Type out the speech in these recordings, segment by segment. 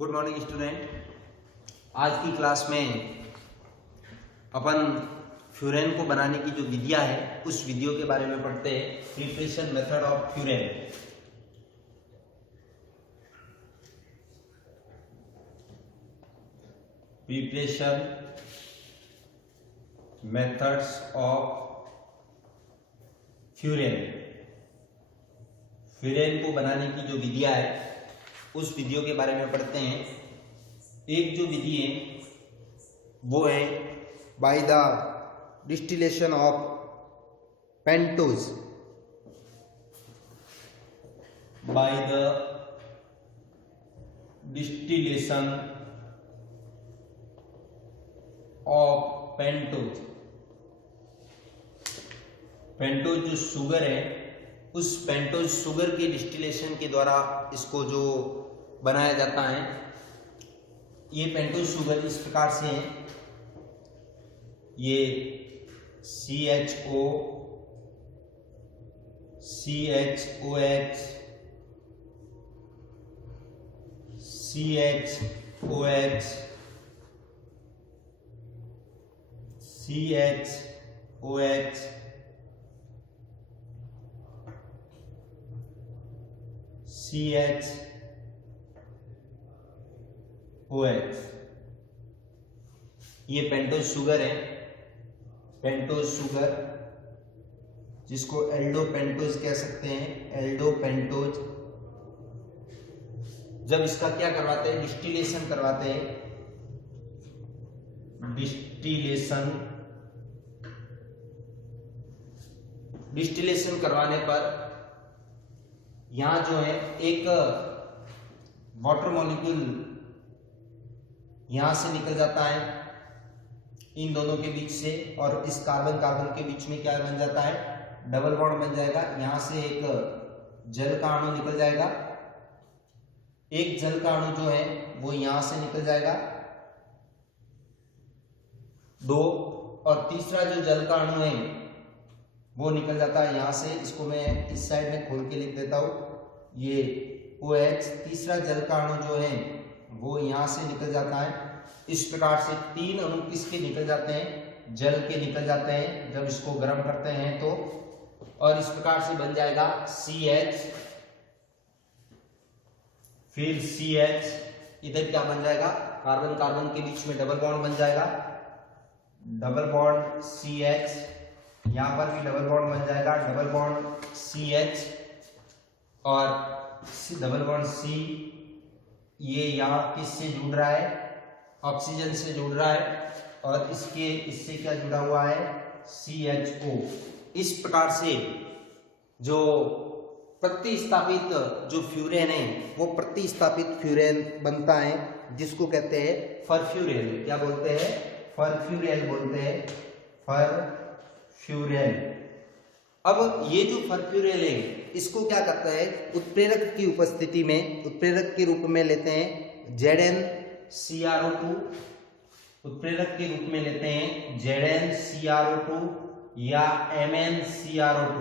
Good morning student. आज की class में अपन फ्यूरेन को बनाने की जो विधियां है उस विधियों के बारे में पढ़ते हैं। Preparation method of furan. Preparation methods of furan. Furan को बनाने की जो विधियां है उस विधियों के बारे में पढ़ते हैं। एक जो विधि है वो है by the distillation of pentose. By the distillation of pentose. Pentose जो शुगर है उस पेंटोज शुगर के डिस्टिलेशन के द्वारा इसको जो बनाया जाता है। ये पेंटोज शुगर इस प्रकार से है। ये CHO, CHOH, CHOH, CHOH, CHOH, ये पेंटोज शुगर है। पेंटोज शुगर जिसको एल्डो पेंटोज कह सकते हैं, एल्डो पेंटोज। जब इसका क्या करवाते हैं, डिस्टिलेशन करवाते हैं। डिस्टिलेशन करवाने पर यहां जो है एक वाटर मॉलिक्यूल यहां से निकल जाता है इन दोनों के बीच से, और इस कार्बन कार्बन के बीच में क्या बन जाता है, डबल बॉन्ड बन जाएगा। यहां से एक जल का अणु निकल जाएगा। एक जल का अणु जो है वो यहां से निकल जाएगा, दो, और तीसरा जो जल का अणु है वो निकल जाता है यहां से। इसको मैं इस साइड में खोल के लिख देता हूं, ये OH। तीसरा जल का अणु जो है वो यहां से निकल जाता है। इस प्रकार से तीन अणु किसके निकल जाते हैं, जल के निकल जाते हैं जब इसको गर्म करते हैं तो। और इस प्रकार से बन जाएगा CH, फिर CH। इधर क्या बन जाएगा, कार्बन कार्बन के बीच में डबल बॉन्ड बन जाएगा, डबल बॉन्ड CH। यहां पर भी डबल बॉन्ड बन जाएगा, डबल बॉन्ड CH और डबल बॉन्ड C। ये यहां किससे जुड़ रहा है, ऑक्सीजन से जुड़ रहा है, और इससे क्या जुड़ा हुआ है, CHO। इस प्रकार से जो प्रतिस्थापित जो फ्यूरेन है वो प्रतिस्थापित फ्यूरेन बनता है, जिसको कहते हैं फरफ्यूरेन। क्या बोलते हैं, फरफ्यूरेन बोलते हैं, फरफ्यूरेन। अब ये जो फरफ्यूरेन है इसको क्या करता है, उत्प्रेरक की उपस्थिति में उत्प्रेरक के रूप में लेते हैं ZnCrO2। उत्प्रेरक के रूप में लेते हैं ZnCrO2 या MnCrO2।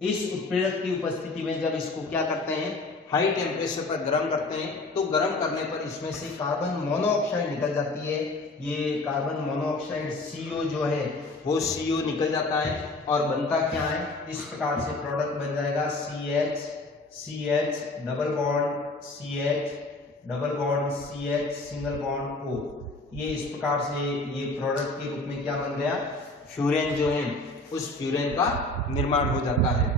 इस उत्प्रेरक की उपस्थिति में जब इसको क्या करते हैं, हाई टेम्परेचर पर गर्म करते हैं, तो गर्म करने पर इसमें से कार्बन मोनोऑक्साइड निकल जाती है। ये कार्बन मोनोऑक्साइड CO जो है वो CO निकल जाता है, और बनता क्या है, इस प्रकार से प्रोडक्ट बन जाएगा CH double bond CH double bond CH single bond O। ये इस प्रकार से ये प्रोडक्ट के रूप में क्या बन गया, फ्यूरेन जो है उस फ्यूरेन का निर्माण हो जाता है।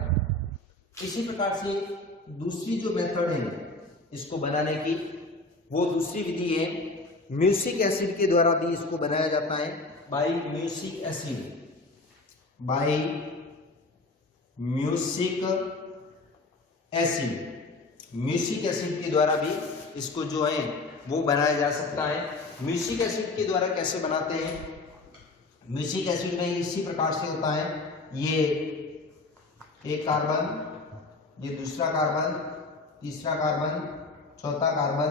इसी प्रकार से दूसरी जो मेथड है इसको बनाने की, वो दूसरी विधि है म्यूसिक एसिड के द्वारा भी इसको बनाया जाता है। By mucic acid, by mucic acid. Mucic acid के द्वारा भी इसको जो है वो बनाया जा सकता है। म्यूसिक एसिड के द्वारा कैसे बनाते हैं, म्यूसिक एसिड में इसी प्रकार से होता है। ये एक कार्बन, ये दूसरा कार्बन, तीसरा कार्बन, चौथा कार्बन,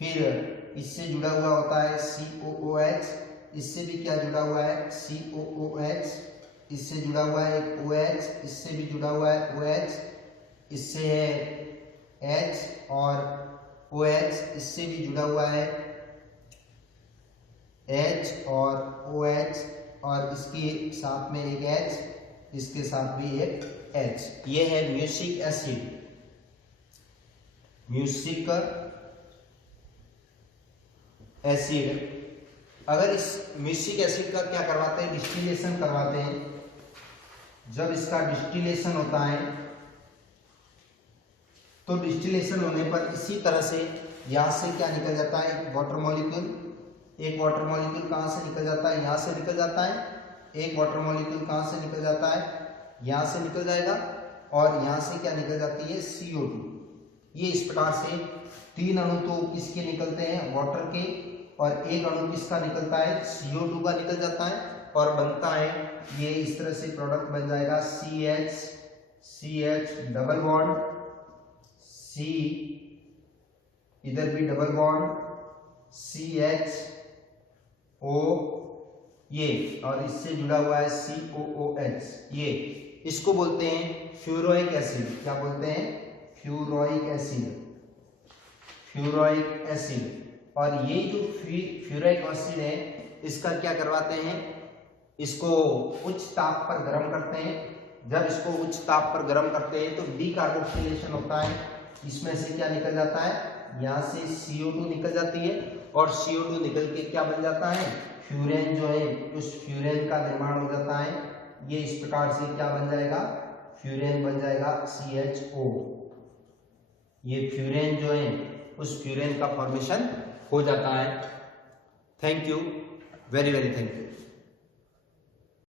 फिर इससे जुड़ा हुआ होता है COOH। इससे भी क्या जुड़ा हुआ है, COOH। इससे जुड़ा हुआ है एक OH, इससे भी जुड़ा हुआ है OH, इससे है H और OH इससे भी जुड़ा हुआ है, H और OH, और इसके साथ में एक H, इसके साथ भी एक H। ये है म्यूसिक एसिड, म्यूसिक एसिड। अगर इस म्यूसिक एसिड का क्या करवाते हैं, डिस्टिलेशन करवाते हैं। जब इसका डिस्टिलेशन होता है तो डिस्टिलेशन होने पर इसी तरह से यहाँ से क्या निकल जाता है, एक वाटर मॉलिक्यूल कहाँ से निकल जाता है, यहाँ से निकल जाता है। एक वाटर मॉलिक्यूल कहाँ से निकल जाता है, यहाँ से निकल जाएगा, और यहाँ से क्या निकल जाती है, CO2। ये इस प्रकार से 3 अणु तो किसके निकलते हैं, वाटर के, और एक अणु किसका निकलता है, CO2 का निकल जाता है, और बनता है ये इस तरह से प्रोडक्ट बन जाएगा CH डबल बॉन्ड C, इधर भी डबल बॉन्ड CHO, ये, और इससे जुड़ा हुआ है COOH। ये इसको बोलते हैं फ्यूरोइक एसिड। क्या बोलते हैं, फ्यूरोइक एसिड। और ये जो फ्यूरोइक एसिड है, इसका क्या करवाते हैं, इसको उच्च ताप पर गर्म करते हैं। जब इसको उच्च ताप पर गर्म करते हैं तो डीकार्बोक्सिलेशन होता है। इसमें से क्या निकल जाता है, यहाँ से CO2 निकल जाती है, और CO2 निकल के क्या बन जाता है, फ्यूरेन जो है, उस फ्यूरेन का निर्माण हो जाता है। ये इस प्रकार से क्या बन जाएगा, फ्यूरेन बन जाएगा CHO। ये फ्यूरेन जो है, उस फ्यूरेन का फॉर्मेशन हो जाता है। Thank you, very very thank you.